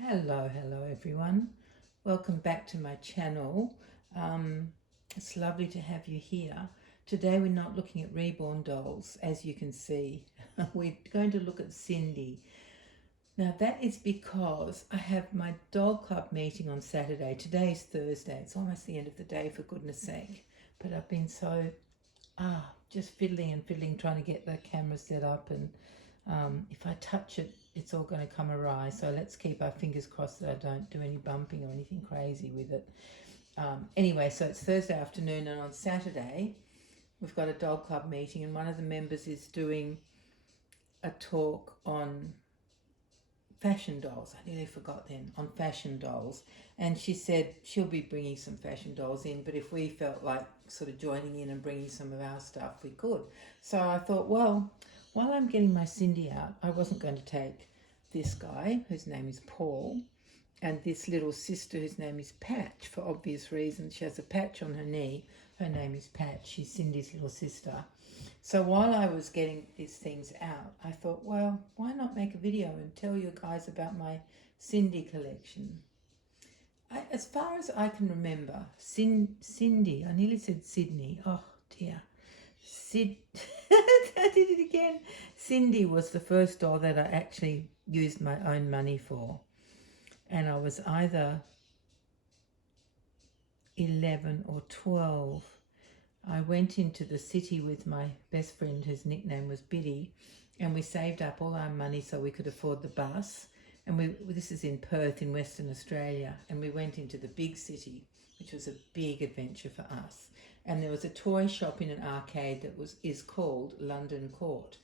Hello everyone. Welcome back to my channel. It's lovely to have you here. Today we're not looking at reborn dolls, as you can see. We're going to look at Sindy. Now that is because I have my dog club meeting on Saturday. Today is Thursday. It's almost the end of the day, for goodness sake. But I've been so just fiddling and fiddling, trying to get the camera set up, and if I touch it, it's all going to come awry. So let's keep our fingers crossed that I don't do any bumping or anything crazy with it. Anyway, so it's Thursday afternoon, and on Saturday we've got a dog club meeting, and one of the members is doing a talk on fashion dolls. I nearly forgot then, on fashion dolls. And she said she'll be bringing some fashion dolls in, but if we felt like sort of joining in and bringing some of our stuff, we could. So I thought, well, while I'm getting my Sindy out, I wasn't going to take this guy, whose name is Paul, and this little sister, whose name is Patch, for obvious reasons. She has a patch on her knee. Her name is Patch. She's Cindy's little sister. So while I was getting these things out, I thought, well, why not make a video and tell you guys about my Sindy collection? As far as I can remember, Sindy, I nearly said Sydney. Oh dear. I did it again. Sindy was the first doll that I actually used my own money for. And I was either 11 or 12. I went into the city with my best friend, whose nickname was Biddy, and we saved up all our money so we could afford the bus. And this is in Perth in Western Australia, and we went into the big city, which was a big adventure for us. And there was a toy shop in an arcade that is called London Court.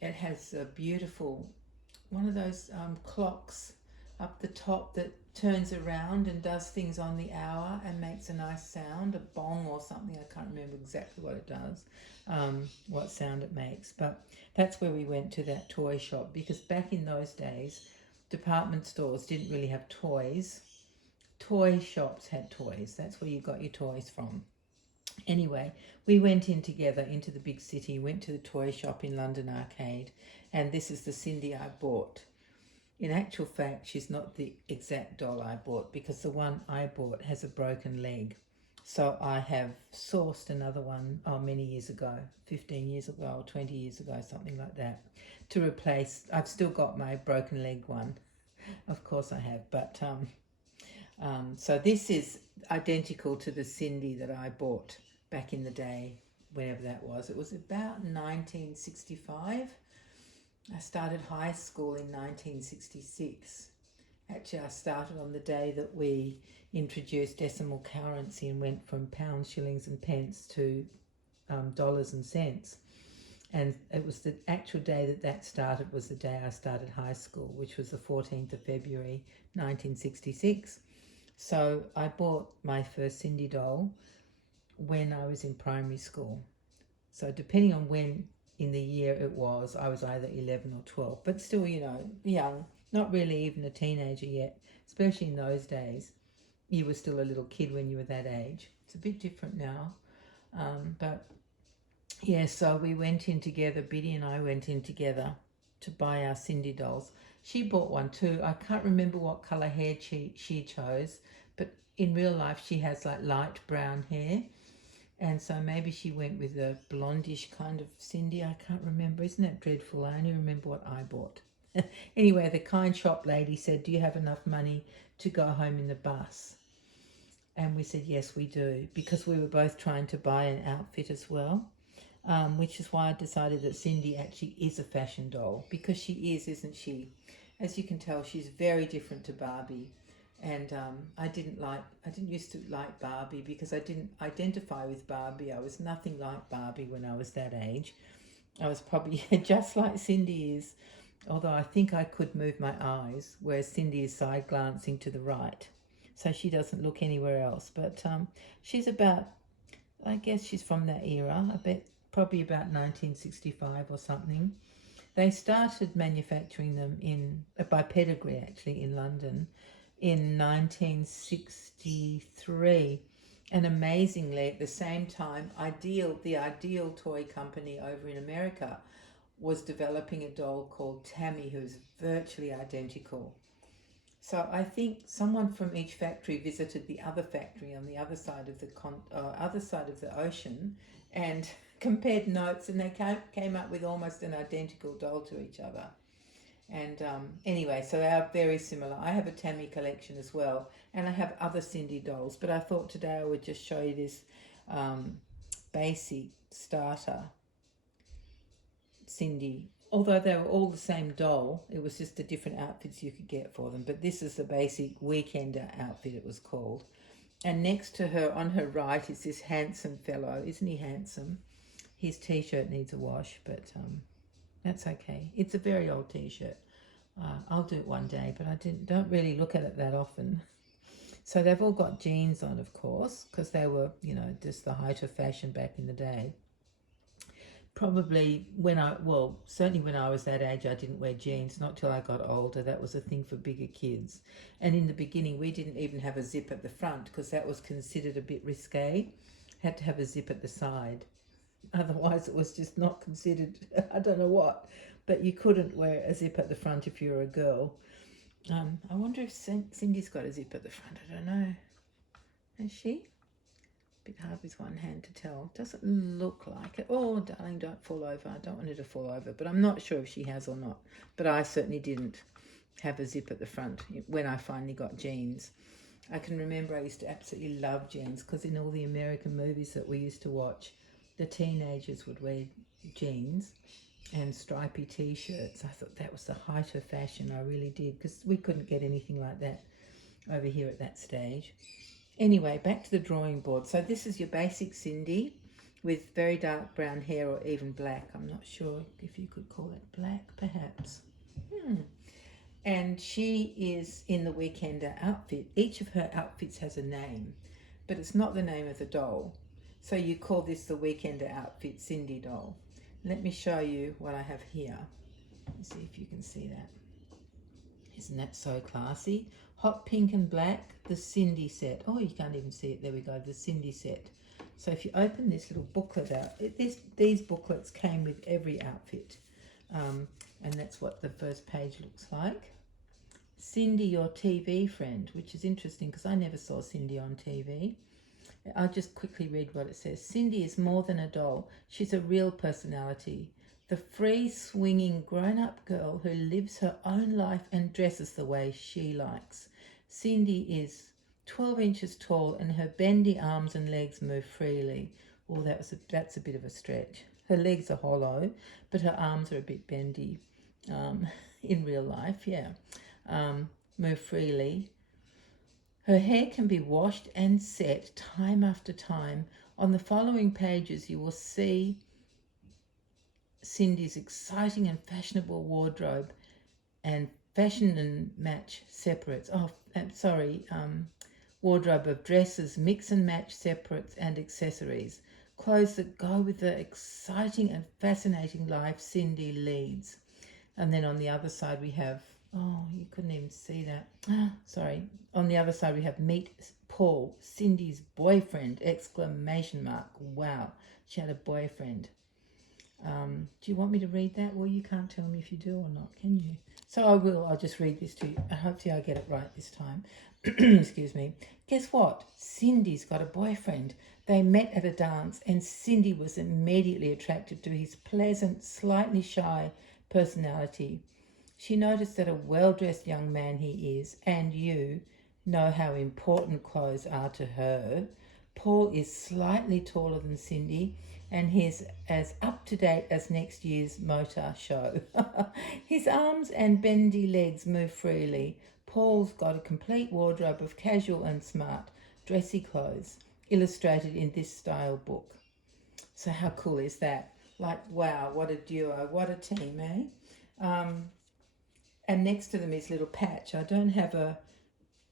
It has a beautiful, one of those clocks up the top that turns around and does things on the hour and makes a nice sound, a bong or something. I can't remember exactly what it does, what sound it makes. But that's where we went to, that toy shop, because back in those days, department stores didn't really have toys. Toy shops had toys. That's where you got your toys from. Anyway, we went in together into the big city, went to the toy shop in London Arcade, and this is the Sindy I bought. In actual fact, she's not the exact doll I bought, because the one I bought has a broken leg. So I have sourced another one, many years ago, 15 years ago or 20 years ago, something like that, to replace. I've still got my broken leg one. Of course I have, but so this is identical to the Sindy that I bought back in the day, whenever that was. It was about 1965. I started high school in 1966. Actually, I started on the day that we introduced decimal currency and went from pounds, shillings and pence to dollars and cents. And it was the actual day that started was the day I started high school, which was the 14th of February 1966. So I bought my first Sindy doll when I was in primary school. So depending on when in the year it was, I was either 11 or 12, but still, young, not really even a teenager yet, especially in those days. You were still a little kid when you were that age. It's a bit different now. But yeah, so we went in together, Biddy and I went in together to buy our Sindy dolls. She bought one too. I can't remember what colour hair she chose, but in real life she has like light brown hair. And so maybe she went with a blondish kind of Sindy. I can't remember. Isn't that dreadful? I only remember what I bought. Anyway, the kind shop lady said, do you have enough money to go home in the bus? And we said, yes, we do, because we were both trying to buy an outfit as well. Which is why I decided that Sindy actually is a fashion doll, because she is, isn't she? As you can tell, she's very different to Barbie. And I didn't used to like Barbie, because I didn't identify with Barbie. I was nothing like Barbie when I was that age. I was probably just like Sindy is, although I think I could move my eyes, whereas Sindy is side glancing to the right. So she doesn't look anywhere else. But she's about, I guess she's from that era, I bet probably about 1965 or something. They started manufacturing them by Pedigree, actually, in London in 1963. And amazingly, at the same time, the Ideal toy company over in America was developing a doll called Tammy, who's virtually identical. So I think someone from each factory visited the other factory on the other side of the other side of the ocean, and compared notes, and they came up with almost an identical doll to each other. And anyway, so they are very similar. I have a Tammy collection as well, and I have other Sindy dolls. But I thought today I would just show you this basic starter Sindy. Although they were all the same doll, it was just the different outfits you could get for them. But this is the basic weekender outfit, it was called. And next to her, on her right, is this handsome fellow. Isn't he handsome? His t-shirt needs a wash, but that's okay. It's a very old t-shirt. I'll do it one day, but I don't really look at it that often. So they've all got jeans on, of course, because they were, you know, just the height of fashion back in the day. Probably certainly when I was that age, I didn't wear jeans, not till I got older. That was a thing for bigger kids. And in the beginning, we didn't even have a zip at the front because that was considered a bit risque. Had to have a zip at the side. Otherwise, it was just not considered, I don't know what. But you couldn't wear a zip at the front if you were a girl. I wonder if Cindy's got a zip at the front. I don't know. Has she? Bit hard with one hand to tell. Doesn't look like it. Oh, darling, don't fall over. I don't want her to fall over, but I'm not sure if she has or not. But I certainly didn't have a zip at the front when I finally got jeans. I can remember I used to absolutely love jeans because in all the American movies that we used to watch, the teenagers would wear jeans and stripy t-shirts. I thought that was the height of fashion. I really did, because we couldn't get anything like that over here at that stage. Anyway, back to the drawing board. So this is your basic Sindy with very dark brown hair, or even black. I'm not sure if you could call it black, perhaps. And she is in the weekender outfit. Each of her outfits has a name, but it's not the name of the doll. So you call this the weekender outfit Sindy doll. Let me show you what I have here. Let's see if you can see that. Isn't that so classy? Hot pink and black, the Sindy set. Oh, you can't even see it. There we go, the Sindy set. So if you open this little booklet out, these booklets came with every outfit. And that's what the first page looks like. Sindy, your TV friend, which is interesting because I never saw Sindy on TV. I'll just quickly read what it says. Sindy is more than a doll. She's a real personality. The free, swinging, grown-up girl who lives her own life and dresses the way she likes. Sindy is 12 inches tall and her bendy arms and legs move freely. Oh, that's a bit of a stretch. Her legs are hollow, but her arms are a bit bendy in real life, yeah. Move freely. Her hair can be washed and set time after time. On the following pages, you will see Sindy's exciting and fashionable wardrobe and fashion and match separates. Wardrobe of dresses, mix and match separates and accessories. Clothes that go with the exciting and fascinating life Sindy leads. And then on the other side we have, oh, you couldn't even see that. Sorry. On the other side we have Meet Paul, Sindy's boyfriend, exclamation mark. Wow, she had a boyfriend. Do you want me to read that? Well, you can't tell me if you do or not, can you? So I will. I'll just read this to you. Hopefully I get it right this time. Excuse me. Guess what? Sindy's got a boyfriend. They met at a dance and Sindy was immediately attracted to his pleasant, slightly shy personality. She noticed that a well-dressed young man he is, and you know how important clothes are to her. Paul is slightly taller than Sindy, and he's as up-to-date as next year's motor show. His arms and bendy legs move freely. Paul's got a complete wardrobe of casual and smart, dressy clothes, illustrated in this style book. So how cool is that? Like, wow, what a duo, what a team, eh? And next to them is little Patch. I don't have a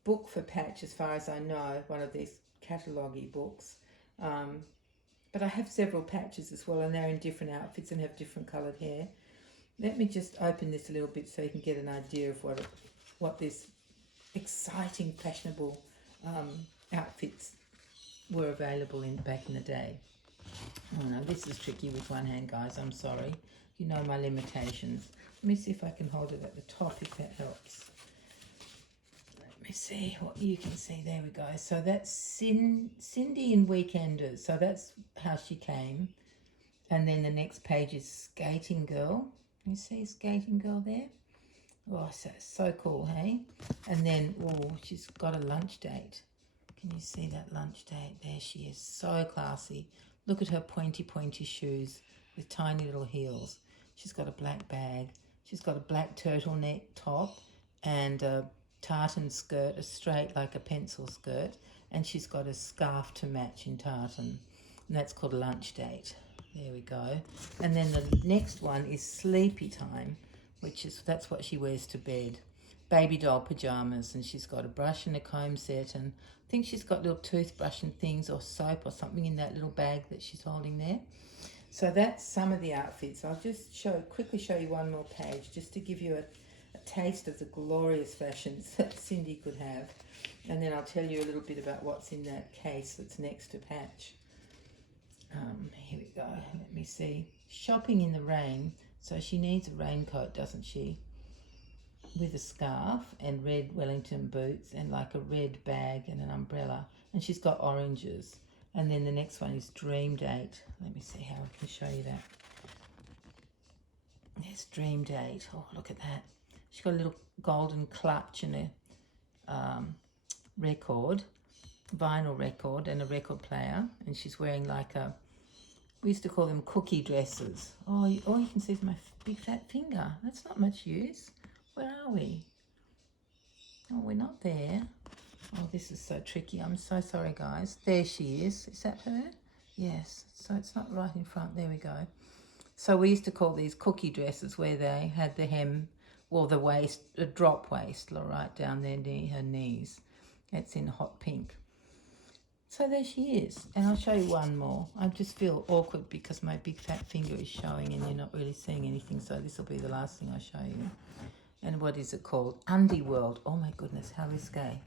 book for Patch as far as I know, one of these catalogue-y books. But I have several Patches as well, and they're in different outfits and have different coloured hair. Let me just open this a little bit so you can get an idea of what this exciting, fashionable outfits were available back in the day. Oh no, this is tricky with one hand, guys. I'm sorry. You know my limitations. Let me see if I can hold it at the top, if that helps. me see what you can see. There we go. So that's Cindy in Weekenders. So that's how she came. And then the next page is Skating Girl. You see Skating Girl there? Oh, so cool, hey? And then, oh, she's got a lunch date. Can you see that lunch date? There she is, so classy. Look at her pointy shoes with tiny little heels. She's got a black bag. She's got a black turtleneck top and a tartan skirt, a straight like a pencil skirt, and she's got a scarf to match in tartan. And that's called Lunch Date. There we go. And then the next one is Sleepy Time, that's what she wears to bed. Baby doll pajamas, and she's got a brush and a comb set, and I think she's got little toothbrush and things or soap or something in that little bag that she's holding there. So that's some of the outfits. I'll just quickly show you one more page just to give you a taste of the glorious fashions that Cindy could have, and then I'll tell you a little bit about what's in that case that's next to Patch. Here we go. Let me see. Shopping in the rain. So she needs a raincoat, doesn't she? With a scarf and red Wellington boots and like a red bag and an umbrella. And she's got oranges. And then the next one is Dream Date. Let me see how I can show you that. There's Dream Date. Oh, look at that. She's got a little golden clutch and a vinyl record and a record player. And she's wearing like we used to call them cookie dresses. Oh, all you can see is my big fat finger. That's not much use. Where are we? Oh, we're not there. Oh, this is so tricky. I'm so sorry, guys. There she is. Is that her? Yes. So it's not right in front. There we go. So we used to call these cookie dresses where they had the hem, well, the waist, a drop waist, right down there near her knees. It's in hot pink. So there she is. And I'll show you one more. I just feel awkward because my big fat finger is showing and you're not really seeing anything. So this will be the last thing I show you. And what is it called? Undie World. Oh my goodness, how risque.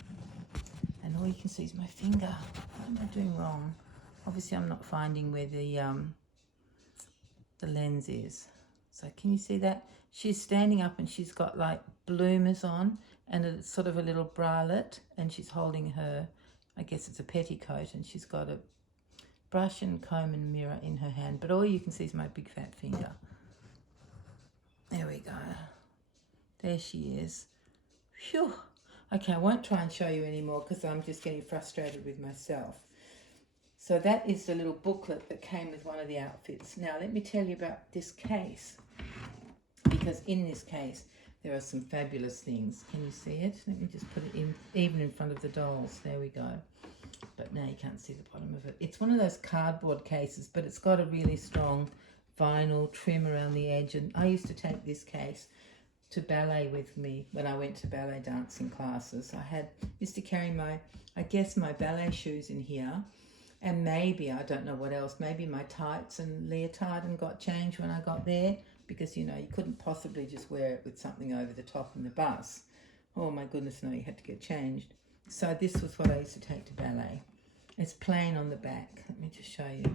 And all you can see is my finger. What am I doing wrong? Obviously I'm not finding where the lens is. So can you see that? She's standing up and she's got like bloomers on and a sort of a little bralette, and she's holding her, I guess it's a petticoat, and she's got a brush and comb and mirror in her hand. But all you can see is my big fat finger. There we go. There she is. Phew. Okay, I won't try and show you anymore because I'm just getting frustrated with myself. So that is the little booklet that came with one of the outfits. Now let me tell you about this case, because in this case there are some fabulous things. Can you see it? Let me just put it in, even in front of the dolls. There we go. But now you can't see the bottom of it. It's one of those cardboard cases, but it's got a really strong vinyl trim around the edge. And I used to take this case to ballet with me when I went to ballet dancing classes. I used to carry my ballet shoes in here, and maybe, I don't know what else, maybe my tights and leotard, and got changed when I got there, because you couldn't possibly just wear it with something over the top in the bus. Oh my goodness, no, you had to get changed. So this was what I used to take to ballet. It's plain on the back. Let me just show you.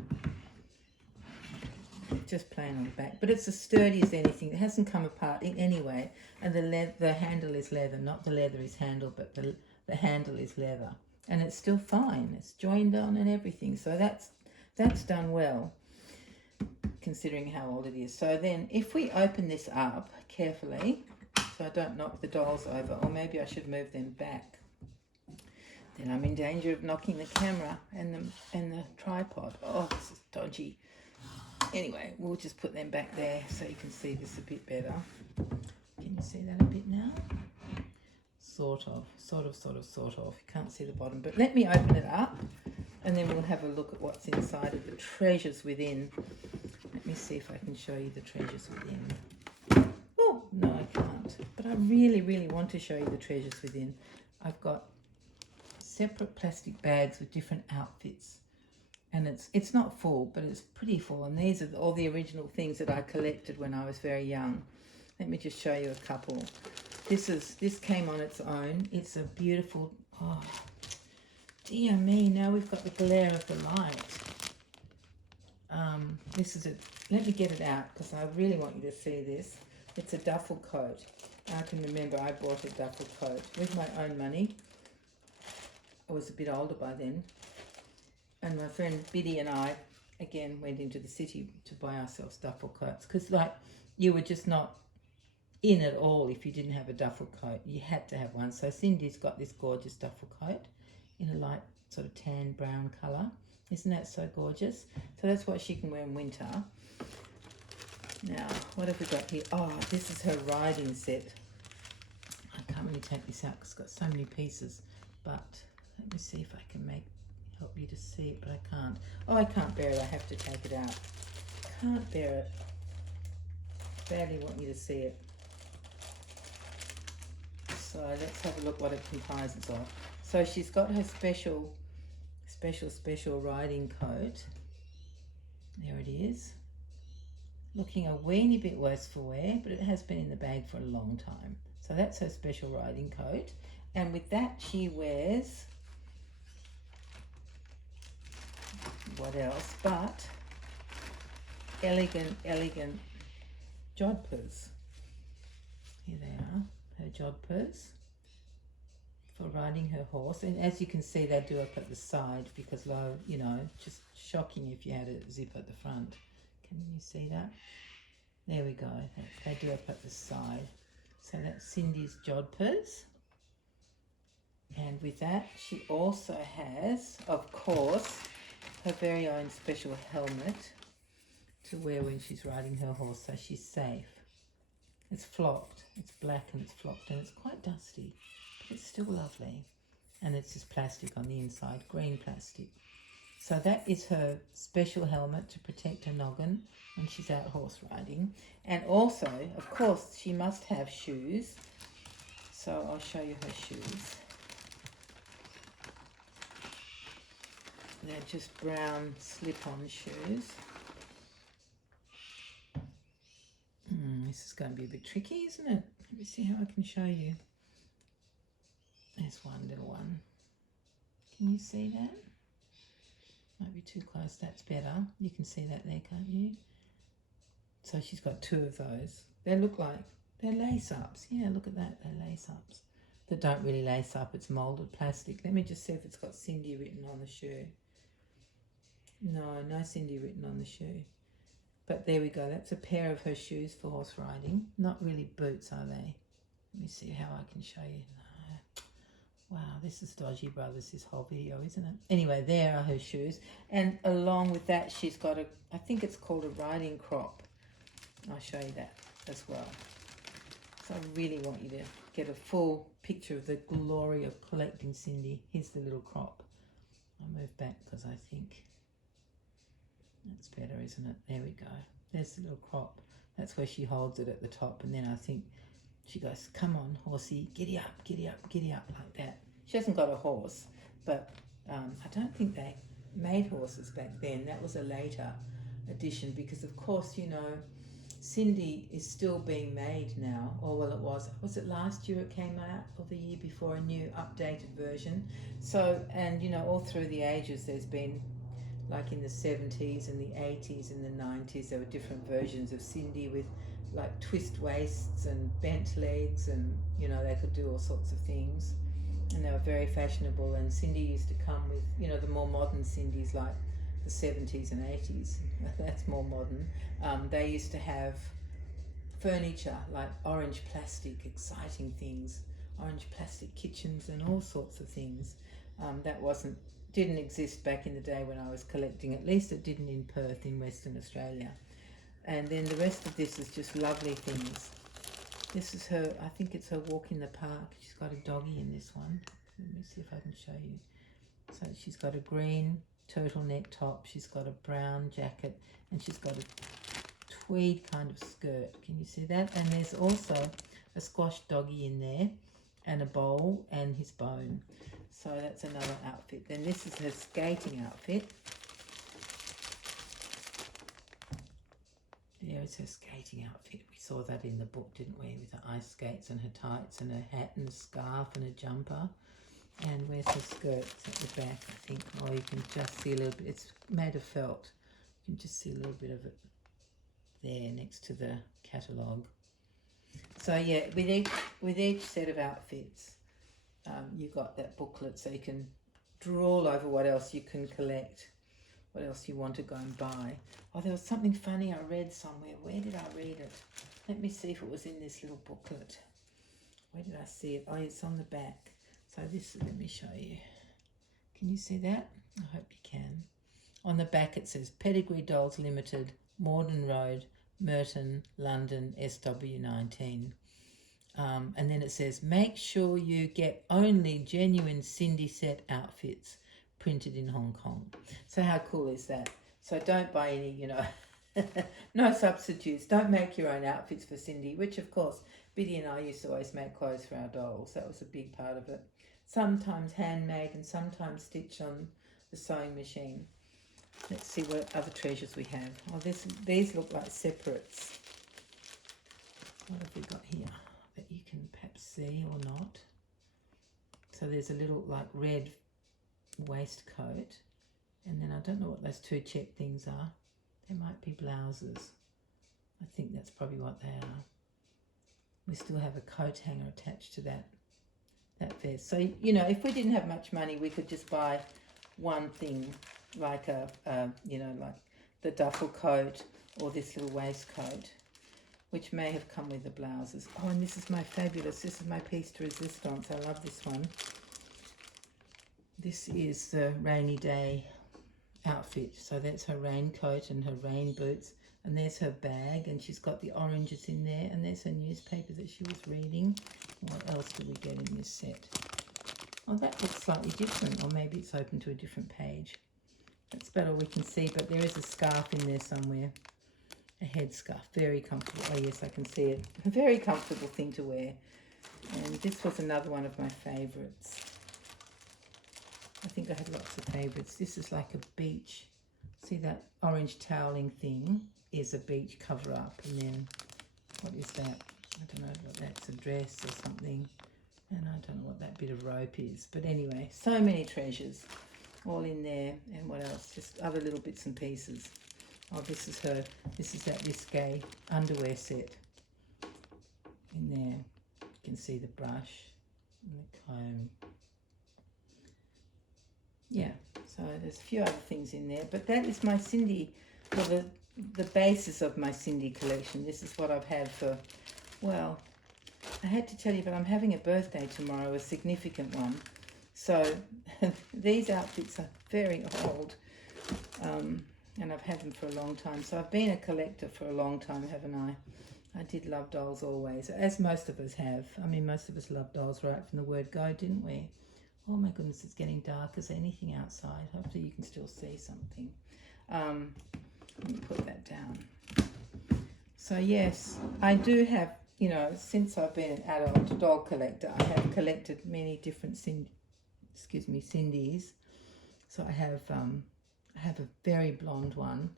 Just plain on the back, but it's as sturdy as anything. It hasn't come apart in any way, and the handle is leather. Not the leather is handle, but the handle is leather, and it's still fine. It's joined on and everything, so that's done well, considering how old it is. So then if we open this up carefully so I don't knock the dolls over, or maybe I should move them back, then I'm in danger of knocking the camera and the tripod. Oh, this is dodgy. Anyway, we'll just put them back there so you can see this a bit better. Can you see that a bit now? Sort of. You can't see the bottom, but let me open it up and then we'll have a look at what's inside of the treasures within. Let me see if I can show you the treasures within. Oh, no, I can't. But I really, really want to show you the treasures within. I've got separate plastic bags with different outfits. And it's not full, but it's pretty full. And these are all the original things that I collected when I was very young. Let me just show you a couple. This came on its own. It's a beautiful, oh, dear me, now we've got the glare of the light. Let me get it out because I really want you to see this. It's a duffel coat. I can remember I bought a duffel coat with my own money. I was a bit older by then, and my friend Biddy and I again went into the city to buy ourselves duffel coats, because like you were just not in at all if you didn't have a duffel coat. You had to have one. So Cindy's got this gorgeous duffel coat in a light sort of tan brown colour. Isn't that so gorgeous? So that's what she can wear in winter. Now, what have we got here? Oh, this is her riding set. I can't really take this out because it's got so many pieces, but let me see if I can help you to see it, but I can't. Oh, I can't bear it. I have to take it out. Can't bear it. Badly want you to see it. So let's have a look what it comprises of. So she's got her special riding coat. There it is. Looking a weeny bit worse for wear, but it has been in the bag for a long time. So that's her special riding coat. And with that she wears, what else but elegant jodhpurs. Here they are, her jodhpurs for riding her horse. And as you can see, they do up at the side because, you know, just shocking if you had a zip at the front. Can you see that? There we go. They do up at the side. So that's Cindy's jodhpurs. And with that, she also has, of course, her very own special helmet to wear when she's riding her horse, so she's safe. It's flocked. It's black and it's flocked and it's quite dusty, but it's still lovely. And it's just plastic on the inside, green plastic. So that is her special helmet to protect her noggin when she's out horse riding. And also, of course, she must have shoes. So I'll show you her shoes. They're just brown slip-on shoes. This is going to be a bit tricky, isn't it? Let me see how I can show you. There's one little one. Can you see that? Might be too close. That's better. You can see that there, can't you? So she's got two of those. They look like they're lace-ups. Yeah, look at that. They're lace-ups that don't really lace up. It's moulded plastic. Let me just see if it's got Sindy written on the shoe. No Sindy written on the shoe. But there we go. That's a pair of her shoes for horse riding. Not really boots, are they? Let me see how I can show you. Wow, this is dodgy, brothers, this whole video, isn't it? Anyway, there are her shoes. And along with that, she's got I think it's called a riding crop. I'll show you that as well. So I really want you to get a full picture of the glory of collecting Sindy. Here's the little crop. I'll move back because I think that's better, isn't it? There we go. There's the little crop. That's where she holds it at the top. And then I think she goes, come on, horsey, giddy up, giddy up, giddy up, like that. She hasn't got a horse, but I don't think they made horses back then. That was a later addition because, of course, you know, Sindy is still being made now. Or, well, it was it last year it came out, or the year before, a new updated version? So, and, you know, all through the ages there's been, like in the 70s and the 80s and the 90s, there were different versions of Sindy with like twist waists and bent legs, and you know, they could do all sorts of things, and they were very fashionable. And Sindy used to come with, you know, the more modern Sindys like the 70s and 80s. That's more modern. They used to have furniture like orange plastic, exciting things, orange plastic kitchens and all sorts of things. That didn't exist back in the day when I was collecting. At least it didn't in Perth in Western Australia. And then the rest of this is just lovely things. This is her, I think it's her walk in the park. She's got a doggy in this one. Let me see if I can show you. So she's got a green turtleneck top. She's got a brown jacket. And she's got a tweed kind of skirt. Can you see that? And there's also a squash doggy in there. And a bowl and his bone. So that's another outfit. Then this is her skating outfit. There's her skating outfit. We saw that in the book, didn't we? With her ice skates and her tights and her hat and a scarf and a jumper. And where's her skirt? It's at the back, I think. Oh, you can just see a little bit. It's made of felt. You can just see a little bit of it there next to the catalogue. So yeah, with each set of outfits, you got that booklet so you can drool over what else you can collect, what else you want to go and buy. Oh, there was something funny I read somewhere. Where did I read it? Let me see if it was in this little booklet. Where did I see it? Oh, it's on the back. So this, let me show you. Can you see that? I hope you can. On the back it says Pedigree Dolls Limited, Morden Road, Merton, London, SW19. And then it says, make sure you get only genuine Sindy set outfits printed in Hong Kong. So how cool is that? So don't buy any, you know, no substitutes. Don't make your own outfits for Sindy, which of course Biddy and I used to always make clothes for our dolls. That was a big part of it. Sometimes handmade and sometimes stitched on the sewing machine. Let's see what other treasures we have. Oh, these look like separates. What have we got here that you can perhaps see or not? So there's a little like red waistcoat, and then I don't know what those two check things are. They might be blouses. I think that's probably what they are. We still have a coat hanger attached to that vest. So, you know, if we didn't have much money, we could just buy one thing, like you know, like the duffel coat or this little waistcoat, which may have come with the blouses. Oh, and this is my fabulous, this is my piece de resistance. I love this one. This is the rainy day outfit. So that's her raincoat and her rain boots. And there's her bag, and she's got the oranges in there. And there's her newspaper that she was reading. What else do we get in this set? Oh, that looks slightly different, or maybe it's open to a different page. That's about all we can see, but there is a scarf in there somewhere. A headscarf, very comfortable. Oh yes, I can see it. A very comfortable thing to wear. And this was another one of my favourites. I think I had lots of favourites. This is like a beach. See that orange toweling thing is a beach cover up. And then, what is that? I don't know what that's, a dress or something. And I don't know what that bit of rope is. But anyway, so many treasures all in there. And what else? Just other little bits and pieces. Oh, this is that risque underwear set in there. You can see the brush and the comb. Yeah, so there's a few other things in there, but that is my Sindy, well, the basis of my Sindy collection. This is what I've had for, well, I had to tell you, but I'm having a birthday tomorrow, a significant one. So these outfits are very old, and I've had them for a long time. So I've been a collector for a long time, haven't I? I did love dolls always, as most of us have. I mean, most of us loved dolls right from the word go, didn't we? Oh my goodness, it's getting dark. Is there anything outside? Hopefully you can still see something. Let me put that down. So yes, I do have, you know, since I've been an adult doll collector, I have collected many different Sindys. So I have a very blonde one,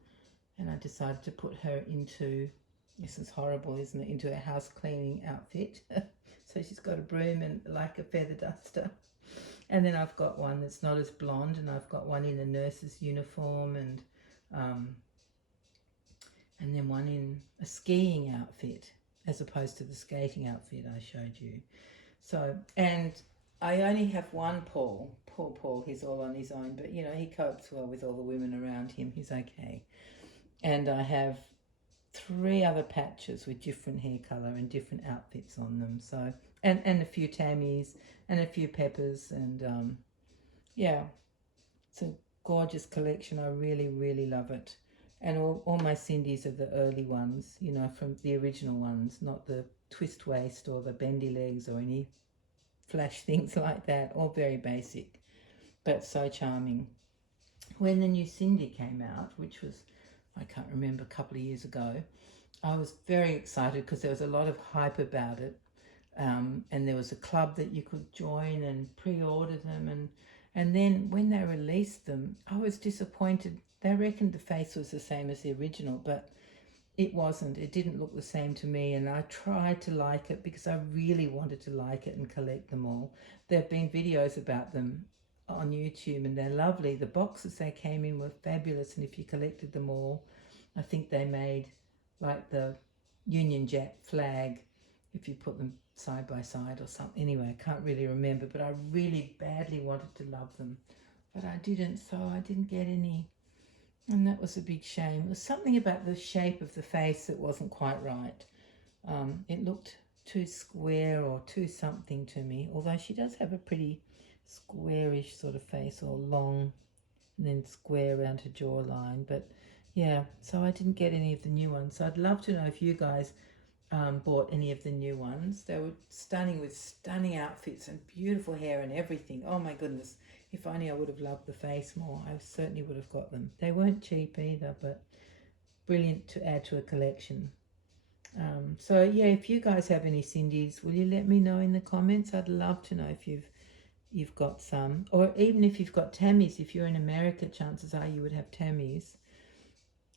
and I decided to put her into, this is horrible, isn't it, into a house cleaning outfit. So she's got a broom and like a feather duster. And then I've got one that's not as blonde, and I've got one in a nurse's uniform, and then one in a skiing outfit, as opposed to the skating outfit I showed you. So, and I only have one Paul. Poor Paul, he's all on his own, but you know, he copes well with all the women around him. He's okay. And I have 3 other patches with different hair colour and different outfits on them. So, and a few Tammies and a few Peppers, and yeah, it's a gorgeous collection. I really, really love it. And all my Sindys are the early ones, you know, from the original ones, not the twist waist or the bendy legs or any flash things like that. All very basic, but so charming. When the new Sindy came out, which was, I can't remember, a couple of years ago, I was very excited because there was a lot of hype about it. And there was a club that you could join and pre-order them, and then when they released them, I was disappointed. They reckoned the face was the same as the original, but it wasn't. It didn't look the same to me, and I tried to like it because I really wanted to like it and collect them all. There have been videos about them on YouTube, and they're lovely. The boxes they came in were fabulous, and if you collected them all, I think they made like the Union Jack flag if you put them side by side or something. Anyway, I can't really remember, but I really badly wanted to love them. but I didn't, so I didn't get any. And that was a big shame. It was something about the shape of the face that wasn't quite right. It looked too square or too something to me, although she does have a pretty squarish sort of face, or long and then square around her jawline. But yeah, so I didn't get any of the new ones. So I'd love to know if you guys bought any of the new ones. They were stunning, with stunning outfits and beautiful hair and everything. Oh my goodness, if only I would have loved the face more, I certainly would have got them. They weren't cheap either, but brilliant to add to a collection. So yeah, if you guys have any Sindys, will you let me know in the comments? I'd love to know if you've got some, or even if you've got Tammys. If you're in America, chances are you would have Tammys.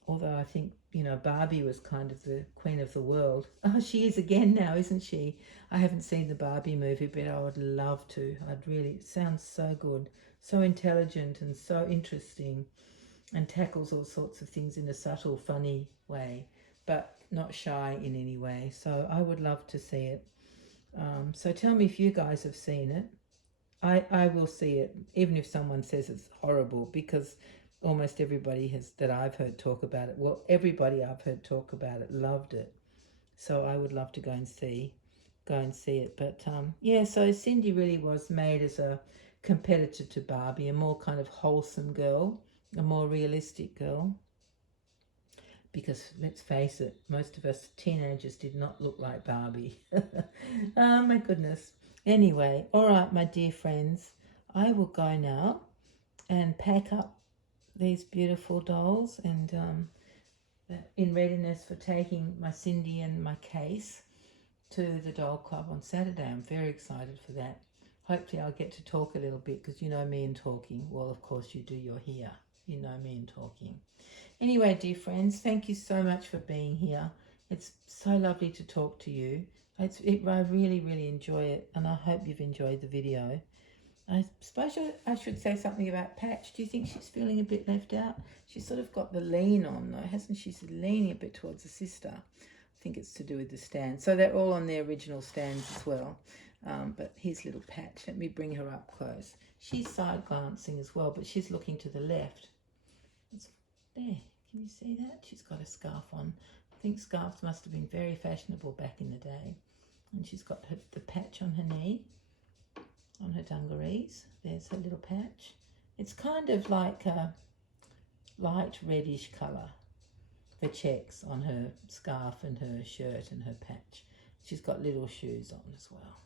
Although I think, you know, Barbie was kind of the queen of the world. Oh, she is again now, isn't she? I haven't seen the Barbie movie, but I would love to. I'd really, it sounds so good, so intelligent and so interesting, and tackles all sorts of things in a subtle, funny way, but not shy in any way. So I would love to see it. So tell me if you guys have seen it. I will see it, even if someone says it's horrible, because almost everybody has that I've heard talk about it. Well, everybody I've heard talk about it loved it. So I would love to go and see it. But yeah, so Sindy really was made as a competitor to Barbie, a more kind of wholesome girl, a more realistic girl. Because let's face it, most of us teenagers did not look like Barbie. Oh my goodness. Anyway, all right, my dear friends, I will go now and pack up these beautiful dolls, and in readiness for taking my Sindy and my case to the doll club on Saturday. I'm very excited for that. Hopefully I'll get to talk a little bit, because you know me and talking. Well, of course you do, you're here. You know me and talking. Anyway, dear friends, thank you so much for being here. It's so lovely to talk to you. I really, really enjoy it, and I hope you've enjoyed the video. I suppose I should say something about Patch. Do you think she's feeling a bit left out? She's sort of got the lean on, though, hasn't she? She's leaning a bit towards the sister. I think it's to do with the stand. So they're all on their original stands as well. But here's little Patch. Let me bring her up close. She's side glancing as well, but she's looking to the left. It's there. Can you see that? She's got a scarf on. I think scarves must have been very fashionable back in the day. And she's got the patch on her knee, on her dungarees. There's her little patch. It's kind of like a light reddish colour, the checks on her scarf and her shirt and her patch. She's got little shoes on as well.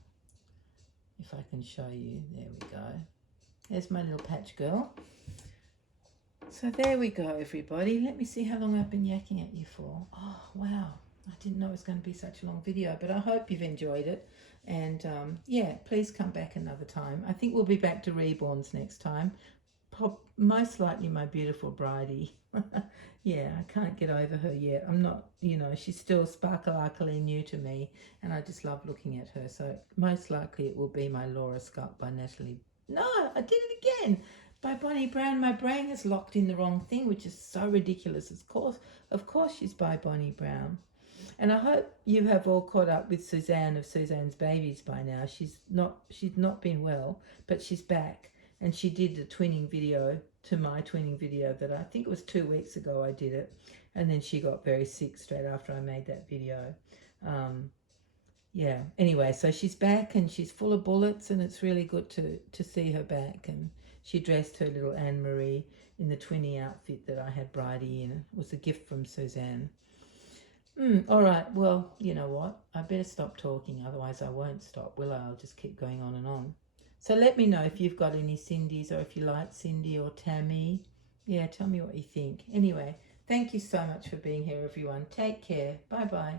If I can show you, there we go. There's my little Patch girl. So there we go, everybody. Let me see how long I've been yakking at you for. Oh, wow. I didn't know it was going to be such a long video, but I hope you've enjoyed it. And yeah, please come back another time. I think we'll be back to reborns next time. Most likely my beautiful bridie. Yeah, I can't get over her yet. I'm not, you know, she's still sparkle-arkily new to me, and I just love looking at her. So most likely it will be my Laura Scott by Natalie. No, I did it again. By Bonnie Brown. My brain has locked in the wrong thing, which is so ridiculous. Of course she's by Bonnie Brown. And I hope you have all caught up with Suzanne of Suzanne's Babies by now. She's not been well, but she's back. And she did the twinning video to my twinning video that I think it was 2 weeks ago I did it. And then she got very sick straight after I made that video. Yeah, anyway, so she's back and she's full of bullets, and it's really good to see her back. And she dressed her little Anne-Marie in the twinny outfit that I had Bridie in. It was a gift from Suzanne. All right, well, you know what? I better stop talking, otherwise I won't stop, will I? I'll just keep going on and on. So let me know if you've got any Sindys, or if you like Sindy or Tammy. Yeah, tell me what you think. Anyway, thank you so much for being here, everyone. Take care. Bye-bye.